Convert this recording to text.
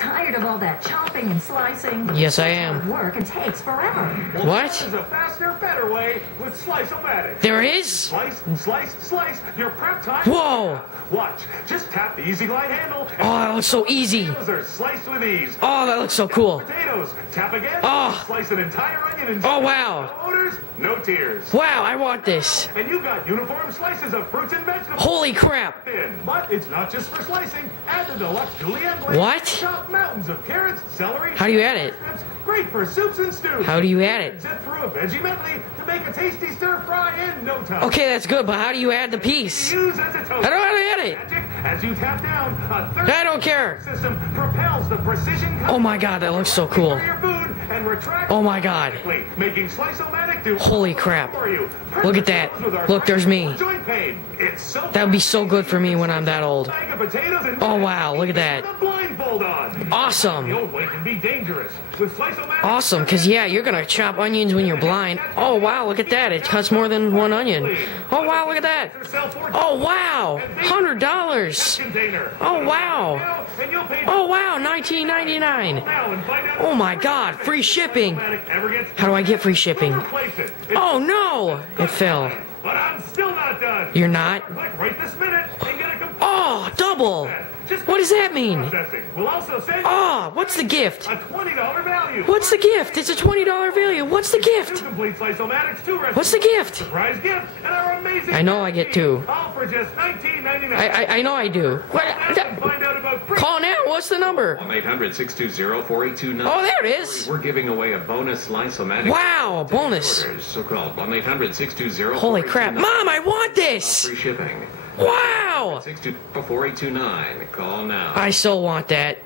Tired of all that chopping and slicing? Yes, I am. Work and takes forever. What? There's a faster, better way with Slice-O-Matic. There is? Slice, slice, slice. Your prep time. Whoa! Watch. Just tap the Easy Glide handle. Oh, that looks so easy. Potatoes are sliced with ease. Oh, that looks so cool. Potatoes. Tap again. Oh. Slice an entire onion and Oh, wow. no odors, no tears. Wow, I want this. And you got uniform slices of fruits and vegetables. Holy crap. But it's not just for slicing. Add the deluxe julienne blade. What? Chop mountains of carrots, celery. How do you add it? Great for soups and stews. How do you add it? Zip through a veggie medley to make a tasty stir fry in no time. Okay, that's good, but how do you add the piece? Use as a toast. I don't know how to add it. Magic, as you tap down, a third I don't care. system propels the precision. Oh my god, that looks so cool. For your food and retract Oh my god. making Slice-O-Matic do Holy crap. for you. Look at that. Look, there's me. Joint pain. It's so That would be so good for me when I'm that old. bag of potatoes and Oh wow, look at that. with a blindfold on. The Awesome. old way can be dangerous. With Slice-O-Matic, Awesome, because yeah, you're gonna chop onions when you're blind. Oh wow, look at that. It cuts more than one onion. Oh wow, look at that. Oh wow, $100. container. Oh wow. Now, and you'll pay Oh wow, $19.99. now and find out Oh my god, free shipping. ever gets How do I get free shipping? replace it. Oh no, it fell. But I'm still not done. You're not? Click right this minute and get a complete Oh, double. What does that mean? processing. We'll also send Oh, what's the gift? a $20 value. What's the gift? It's a $20 value. What's the Two gift? complete Slice-O-Matics, 2 recipes. What's the gift? Surprise gift and our amazing. I know I get 2. All for just $19.99. I know I do. What? And find out about free. Call now. What's the number? 1-800-620-4829. Oh, there it is. We're giving away a bonus Slice-O-Matic. Wow, a bonus. Orders, so call 1-800-620-4829. Holy crap. Mom, I want this. Free shipping. Wow. 620-4829. Call now. I so want that.